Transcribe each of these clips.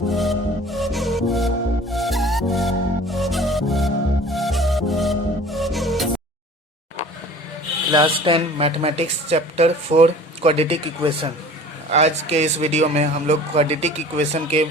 Class 10 mathematics chapter 4 quadratic equation. आज के इस वीडियो में हम लोग क्वाड्रेटिक इक्वेशन के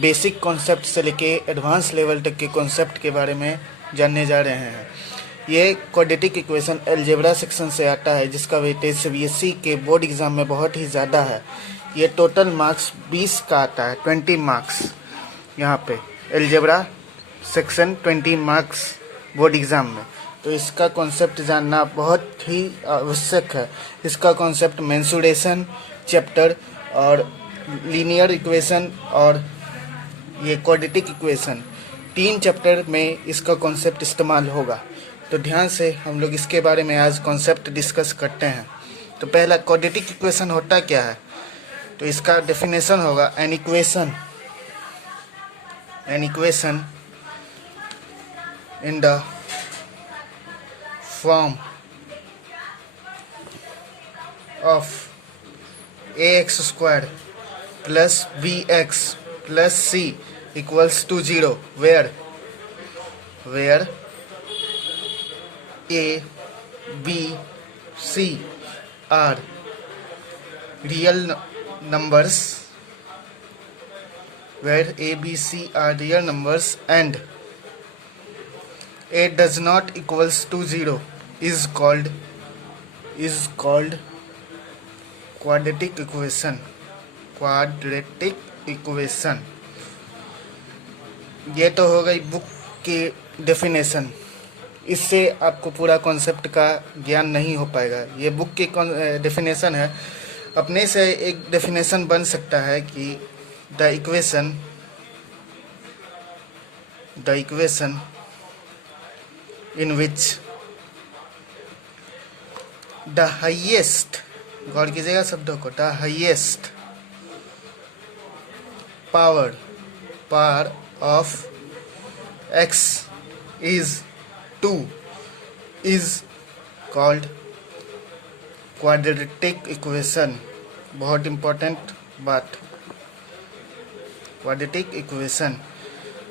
बेसिक कॉन्सेप्ट से लेके एडवांस लेवल तक के कॉन्सेप्ट के बारे में जानने जा रहे हैं। ये क्वाड्रेटिक इक्वेशन अलजेब्रा सेक्शन से आता है, जिसका वेटेज सीबीएसई के बोर्ड एग्ज़ाम में बहुत ही ज़्यादा है। ये टोटल मार्क्स 20 का आता है, 20 मार्क्स। यहाँ पे algebra section 20 marks board exam में, तो इसका कॉन्सेप्ट जानना बहुत ही आवश्यक है। इसका कॉन्सेप्ट मेंसुरेशन चैप्टर और लीनियर इक्वेशन और ये क्वाड्रेटिक इक्वेशन, 3 चैप्टर में इसका कॉन्सेप्ट इस्तेमाल होगा। तो ध्यान से हम लोग इसके बारे में आज कॉन्सेप्ट डिस्कस करते हैं। तो पहला, क्वाड्रेटिक इक्वेशन होता क्या है? तो इसका डेफिनेशन होगा an equation in the form of ax square plus bx plus c equals to 0, where a, b, c are real numbers, and a does not equals to 0 is called quadratic equation। ये तो हो गई book की definition. इससे आपको पूरा concept का ज्ञान नहीं हो पाएगा। ये बुक की डेफिनेशन है। अपने से एक डेफिनेशन बन सकता है कि the equation in which the highest, गौर कीजिएगा शब्दों को, the highest power of x is 2 is called quadratic equation। बहुत इम्पोर्टेंट बात, क्वाड्रेटिक इक्वेशन।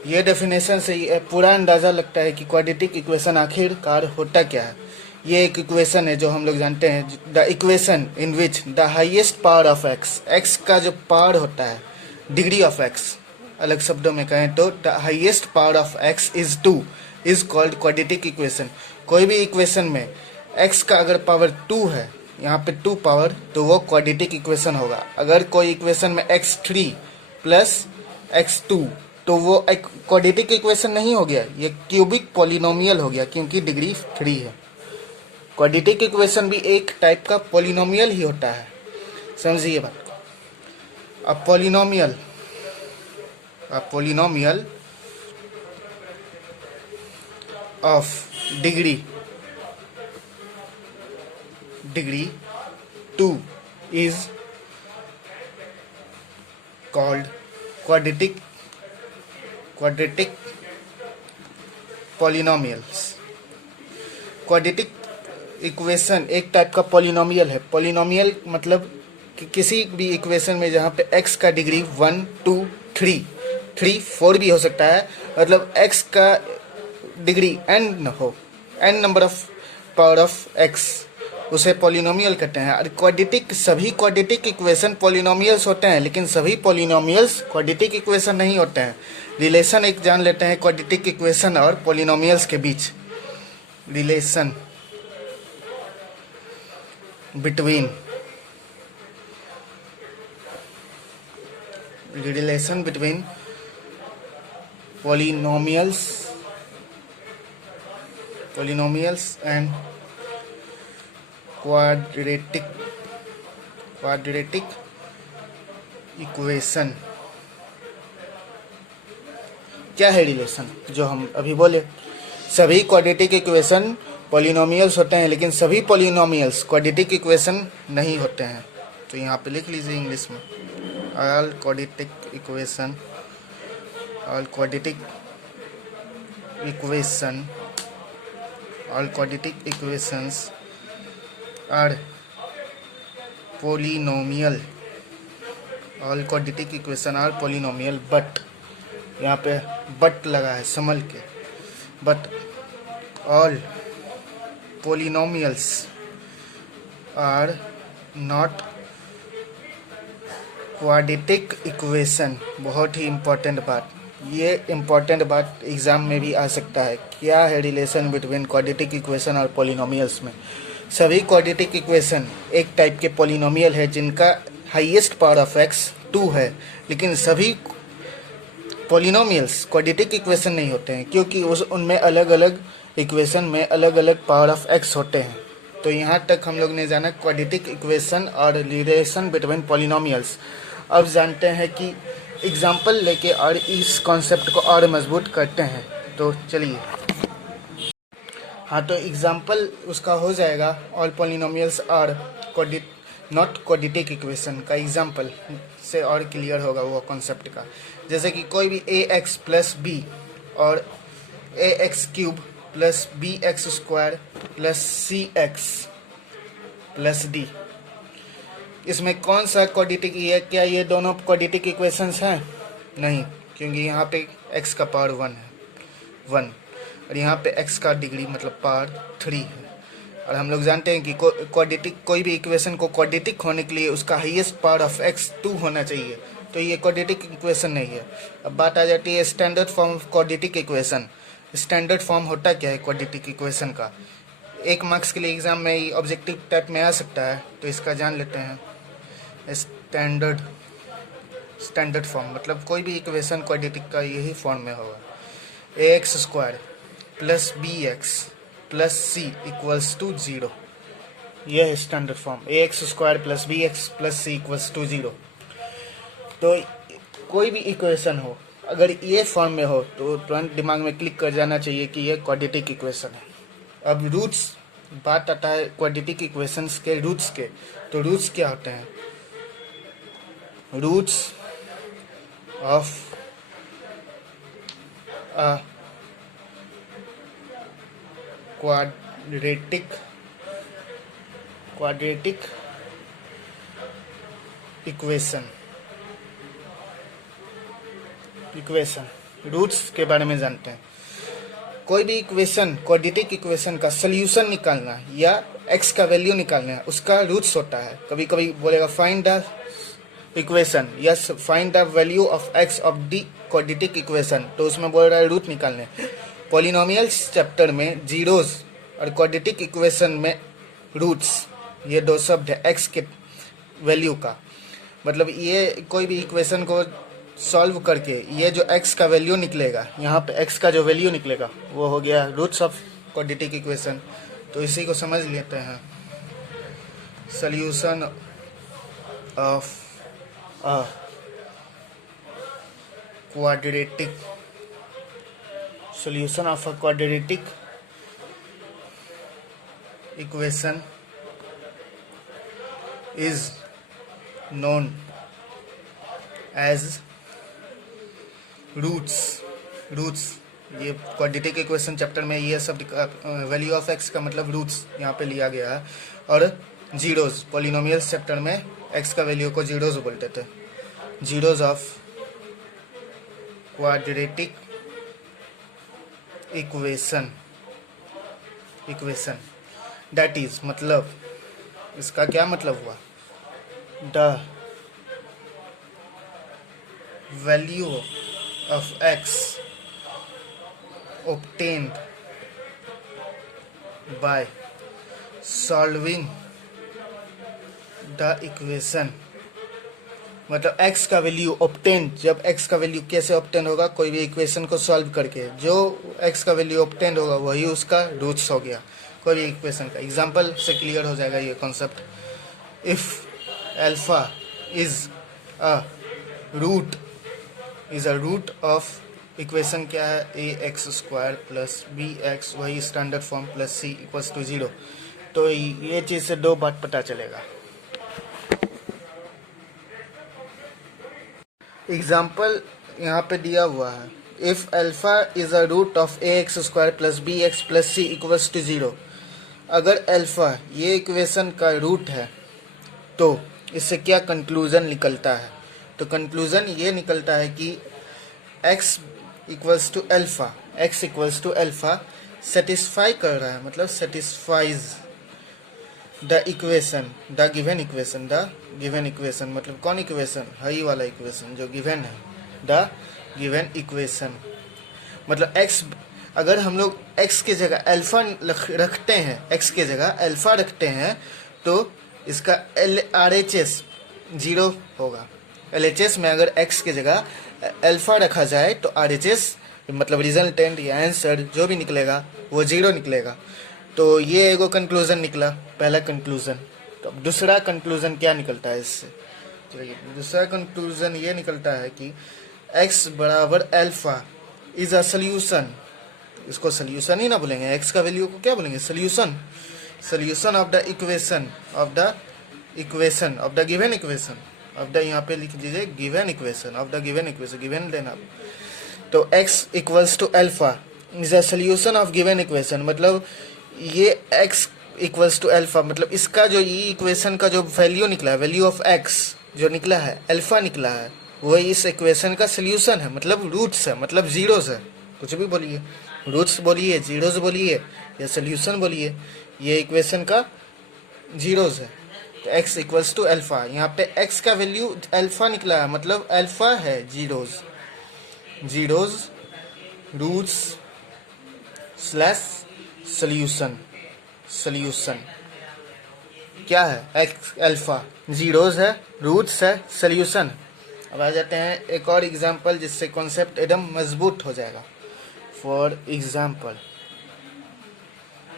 ये डेफिनेशन से ये पूरा अंदाज़ा लगता है कि क्वाड्रेटिक इक्वेशन आखिरकार होता क्या है। ये एक इक्वेशन है जो हम लोग जानते हैं, the equation in which the highest power of x का जो पावर होता है, डिग्री ऑफ एक्स, अलग शब्दों में कहें तो the highest power of x is 2 is called quadratic equation. कोई भी इक्वेशन में एक्स का अगर पावर 2 है, यहाँ पे 2 पावर, तो वो क्वाड्रेटिक इक्वेशन होगा। अगर कोई इक्वेशन में x3 प्लस x2, तो वो एक क्वाड्रेटिक इक्वेशन नहीं हो गया, ये क्यूबिक पॉलिनोमियल हो गया, क्योंकि डिग्री 3 है। क्वाड्रेटिक इक्वेशन भी एक टाइप का पॉलिनोमियल ही होता है, समझिए बात को। अब polynomial of degree 2 is called quadratic polynomials. Quadratic equation एक टाइप का पॉलिनोमियल है। पॉलिनोमियल मतलब कि किसी भी इक्वेशन में जहाँ पे x का डिग्री 1, 2, 3, 4 भी हो सकता है, मतलब x का डिग्री n हो, n number of power of x, उसे पॉलिनोमियल कहते हैं। और सभी क्वाड्रेटिक इक्वेशन पॉलिनोमियल्स होते हैं, लेकिन सभी पॉलिनोमियल्स क्वाड्रेटिक इक्वेशन नहीं होते हैं। रिलेशन एक जान लेते हैं क्वाड्रेटिक इक्वेशन और पॉलिनोमियल्स के बीच। Relation between polynomials and quadratic equation. क्या है रिलेशन? जो हम अभी बोले, सभी क्वाड्रेटिक इक्वेशन पॉलिनोमियल्स होते हैं, लेकिन सभी पॉलिनोमियल्स क्वाड्रेटिक इक्वेशन नहीं होते हैं। तो यहाँ पे लिख लीजिए इंग्लिश में, all quadratic equations are polynomial all quadratic equation are polynomial but, यहाँ पे बट लगा है संभल के, but all polynomials are not quadratic equation. बहुत ही इम्पोर्टेंट बात, ये इम्पोर्टेंट बात एग्ज़ाम में भी आ सकता है। क्या है रिलेशन बिटवीन क्वाड्रेटिक इक्वेशन और पॉलिनोमियल्स में? सभी क्वाड्रेटिक इक्वेशन एक टाइप के पॉलिनोमियल है जिनका हाईएस्ट पावर ऑफ एक्स 2 है, लेकिन सभी पॉलिनोमियल्स क्वाड्रेटिक इक्वेशन नहीं होते हैं, क्योंकि उनमें अलग अलग इक्वेशन में अलग अलग पावर ऑफ एक्स होते हैं। तो यहाँ तक हम लोग ने जाना क्वाड्रेटिक इक्वेशन और रिलेशन बिटवीन पॉलिनोमियल्स। अब जानते हैं कि एग्जाम्पल लेके और इस कॉन्सेप्ट को और मजबूत करते हैं। तो चलिए, हाँ, तो एग्जाम्पल उसका हो जाएगा ऑल पॉलिनोमियल्स और नॉट क्वाड्रेटिक इक्वेशन का एग्जाम्पल से और क्लियर होगा वो कॉन्सेप्ट का। जैसे कि कोई भी ए एक्स प्लस बी और A X cube plus B X square plus C X plus D, इसमें कौन सा क्वाड्रेटिक है? क्या ये दोनों क्वाड्रेटिक इक्वेशंस हैं? नहीं, क्योंकि यहाँ पे x का पावर 1 है 1, और यहाँ पे x का डिग्री मतलब पावर 3 है। और हम लोग जानते हैं कि क्वाड्रेटिक कोई भी इक्वेशन को क्वाड्रेटिक होने के लिए उसका हाईएस्ट पावर ऑफ x 2 होना चाहिए, तो ये क्वाड्रेटिक इक्वेशन नहीं है। अब बात आ जाती है standard form of quadratic equation. Standard form होता क्या है क्वाड्रेटिक इक्वेशन का? 1 मार्क्स के लिए एग्जाम में ऑब्जेक्टिव टाइप में आ सकता है, तो इसका जान लेते हैं। स्टैंडर्ड फॉर्म मतलब कोई भी इक्वेशन क्वाड्रेटिक का यही फॉर्म में होगा। A X square plus B X plus C equals to 0, यह है standard form. A X square plus B X plus C equals to 0। तो कोई भी इक्वेशन हो अगर ये फॉर्म में हो तो तुरंत दिमाग में क्लिक कर जाना चाहिए कि ये क्वाड्रेटिक इक्वेशन है। अब रूट्स, बात आता है क्वाड्रेटिक इक्वेशंस के रूट्स के, तो रूट्स क्या होते हैं? Roots of a quadratic equation roots के बारे में जानते हैं। कोई भी इक्वेशन क्वाड्रेटिक इक्वेशन का सोल्यूशन निकालना या x का वैल्यू निकालना, उसका रूट्स होता है। कभी कभी बोलेगा फाइंड द इक्वेशन या find the value of x of the quadratic equation, तो उसमें बोल रहा है रूट निकालने। पॉलिनोमियल्स चैप्टर में जीरोस और क्वाड्रेटिक इक्वेशन में रूट्स, ये दो शब्द है x के वैल्यू का। मतलब ये कोई भी इक्वेशन को सॉल्व करके ये जो x का वैल्यू निकलेगा, यहाँ पे x का जो वैल्यू निकलेगा वो हो गया रूट्स ऑफ क्वाड्रेटिक इक्वेशन। तो इसी को समझ लेते हैं। Solution of a quadratic equation is known as roots. ये क्वाड्रेटिक इक्वेशन चैप्टर में ये सब वैल्यू ऑफ x का मतलब रूट्स यहाँ पे लिया गया है। और जीरोस, पॉलिनोमियल्स चैप्टर में x का वैल्यू को जीरोस बोलते थे। Zeros of quadratic equation that is, मतलब इसका क्या मतलब हुआ? The value of x obtained by solving the equation। मतलब x का वैल्यू ऑब्टेन, जब x का वैल्यू कैसे ऑब्टेन होगा? कोई भी इक्वेशन को सॉल्व करके जो x का वैल्यू ऑब्टेन होगा वही उसका रूट्स हो गया कोई भी इक्वेशन का। एग्जांपल से क्लियर हो जाएगा ये concept. If alpha is a root of equation क्या है? A X square plus B X, वही standard form, plus C equals to 0। तो ये चीज़ से दो बात पता चलेगा। एग्जाम्पल यहाँ पे दिया हुआ है, if alpha is a root of A X square plus B X plus C equals to 0। अगर अल्फा ये इक्वेशन का रूट है तो इससे क्या कंक्लूजन निकलता है? तो कंक्लूजन ये निकलता है कि x equals to alpha, x equals to alpha satisfy कर रहा है, मतलब satisfies the equation, the given equation, the given equation मतलब कौन इक्वेशन, हाई वाला इक्वेशन जो गिवन है, द गिवन इक्वेशन। मतलब x, अगर हम लोग x के जगह अल्फा रखते हैं, x के जगह अल्फा रखते हैं तो इसका RHS 0 होगा। LHS में अगर x के जगह अल्फा रखा जाए तो RHS मतलब रिजल्टेंट या आंसर जो भी निकलेगा वो 0 निकलेगा। तो ये एगो कंक्लूजन निकला, पहला कंक्लूजन। तो अब दूसरा कंक्लूजन क्या निकलता है इससे, चलिए दूसरा कंक्लूजन ये निकलता है कि x बराबर अल्फा इज अ सोल्यूशन। इसको सोल्यूशन ही ना बोलेंगे, x का वैल्यू को क्या बोलेंगे, solution, solution of the equation, of the equation of the given equation, of the, यहाँ पे लिख दीजिए given equation, of the given equation, given लेना। तो x equals to alpha is a solution of given equation, मतलब ये x equals to alpha, मतलब इसका जो ये इक्वेशन का जो वैल्यू निकला है, वैल्यू ऑफ x जो निकला है, अल्फा निकला है, वही इस इक्वेशन का सोल्यूशन है, मतलब रूट्स है, मतलब जीरोस है, कुछ भी बोलिए, रूट्स बोलिए, जीरोस बोलिए या सोल्यूशन बोलिए, ये इक्वेशन का जीरोस है। तो x इक्वल्स टू अल्फा, यहाँ पे x का वैल्यू अल्फा निकला है, मतलब अल्फा है zeros, zeros roots slash solution, solution क्या है, x अल्फा, जीरोस है, रूट्स है, सोल्यूशन। अब आ जाते हैं एक और एग्जांपल जिससे कॉन्सेप्ट एकदम मजबूत हो जाएगा। फॉर एग्जांपल,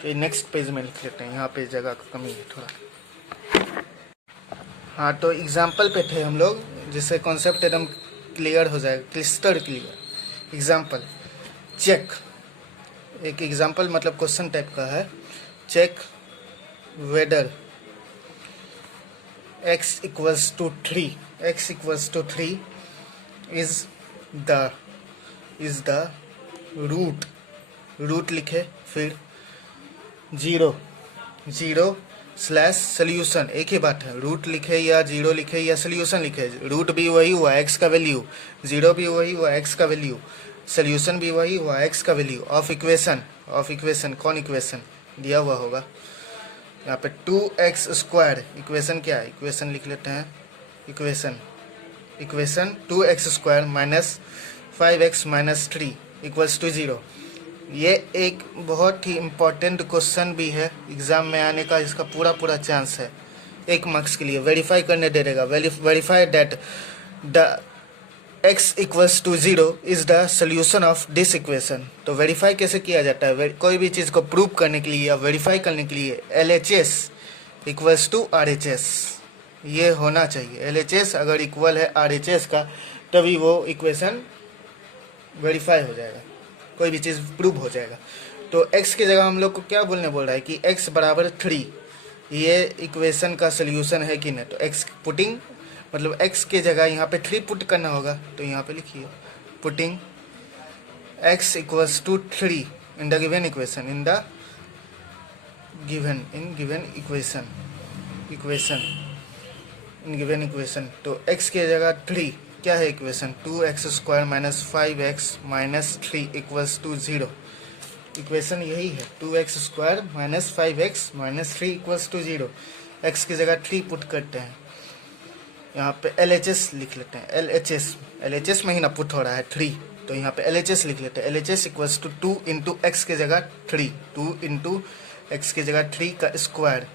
तो नेक्स्ट पेज में लिख लेते हैं, यहाँ पे जगह की कमी है थोड़ा। हाँ, तो एग्जांपल पे थे हम लोग जिससे कॉन्सेप्ट एकदम क्लियर हो जाएगा, क्लिस्टर क्लियर। एग्जांपल चेक, एक एग्जांपल मतलब क्वेश्चन टाइप का है, check whether x equals to 3, x equals to 3 is the root, root लिखे फिर 0 स्लैश सोल्यूशन, एक ही बात है, रूट लिखे या 0 लिखे या सोल्यूशन लिखे, रूट भी वही हुआ x का वैल्यू, 0 भी वही हुआ x का वैल्यू, सोल्यूशन भी वही हुआ x का value of equation, of equation कौन इक्वेशन दिया हुआ होगा यहाँ पे 2x स्क्वायर, इक्वेशन क्या है, इक्वेशन लिख लेते हैं, equation 2x square minus 5x minus 3 equals to 0। ये एक बहुत ही इम्पोर्टेंट क्वेश्चन भी है, एग्जाम में आने का इसका पूरा चांस है, 1 मार्क्स के लिए वेरीफाई करने दे देगा, verify that the x equals to 0 is the solution of this equation. तो वेरीफाई कैसे किया जाता है, कोई भी चीज़ को प्रूव करने के लिए या वेरीफाई करने के लिए LHS इक्वल्स टू RHS ये होना चाहिए, LHS अगर इक्वल है RHS का तभी वो इक्वेशन वेरीफाई हो जाएगा, कोई भी चीज़ प्रूव हो जाएगा। तो x की जगह हम लोग को क्या बोल रहा है कि x बराबर 3 ये इक्वेशन का सोल्यूशन है कि नहीं, तो x पुटिंग मतलब x के जगह यहाँ पे 3 पुट करना होगा, तो यहाँ पे लिखिए putting x equals to 3 in the given equation, in given equation. तो x के जगह 3 क्या है equation, 2x square minus 5x minus 3 equals to 0, equation यही है, 2x square minus 5x minus 3 equals to 0। x की जगह 3 पुट करते हैं, यहाँ पे LHS लिख लेते हैं, LHS में ही ना पुट हो रहा है 3, तो यहाँ पे LHS लिख लेते हैं, LHS equals to 2 into x के जगह 3, 2 इंटू एक्स के जगह 3 का square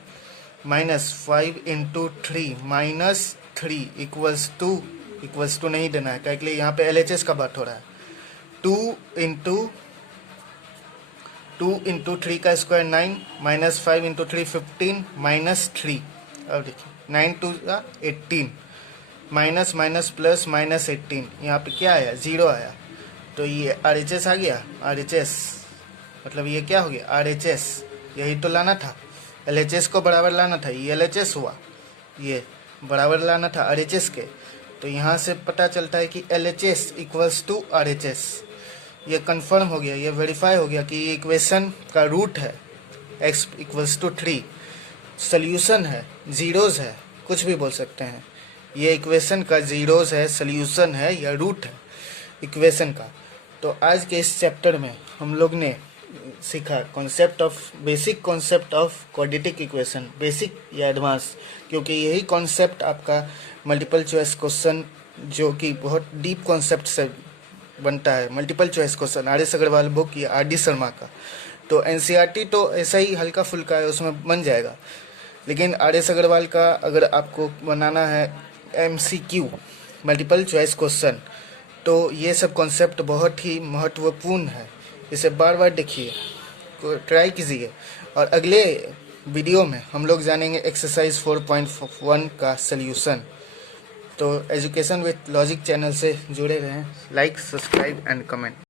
minus 5 into 3 minus 3 equals to नहीं देना है, क्योंकि यहाँ पे LHS का बात हो रहा है, 2 इंटू 3 का स्क्वायर 9 माइनस 5 इंटू 3 15 माइनस 3, अब देखिए 9 2 18 माइनस माइनस प्लस माइनस 18, यहाँ पे क्या आया 0 आया, तो ये RHS आ गया, RHS मतलब ये क्या हो गया RHS, यही तो लाना था, LHS को बराबर लाना था, ये LHS हुआ, ये बराबर लाना था RHS के, तो यहाँ से पता चलता है कि LHS इक्वल्स टू RHS, ये कंफर्म हो गया, ये वेरीफाई हो गया कि ये इक्वेशन का रूट है x इक्वल्स टू 3, सोल्यूशन है, जीरोस है, कुछ भी बोल सकते हैं, ये इक्वेशन का जीरोस है, सोल्यूशन है या रूट है इक्वेशन का। तो आज के इस चैप्टर में हम लोग ने सीखा basic concept of quadratic equation, basic या एडवांस, क्योंकि यही कॉन्सेप्ट आपका मल्टीपल चॉइस क्वेश्चन जो कि बहुत डीप कॉन्सेप्ट से बनता है, multiple choice question R S Aggarwal book या आर डी शर्मा का। तो एनसीईआरटी तो ऐसा ही हल्का फुल्का है, उसमें बन जाएगा, लेकिन आर एस अग्रवाल का अगर आपको बनाना है एमसीक्यू मल्टीपल चॉइस क्वेश्चन, तो ये सब कॉन्सेप्ट बहुत ही महत्वपूर्ण है। इसे बार बार देखिए, ट्राई कीजिए। और अगले वीडियो में हम लोग जानेंगे एक्सरसाइज 4.1 का सल्यूशन। तो एजुकेशन विथ लॉजिक चैनल से जुड़े रहें। Like, subscribe and comment.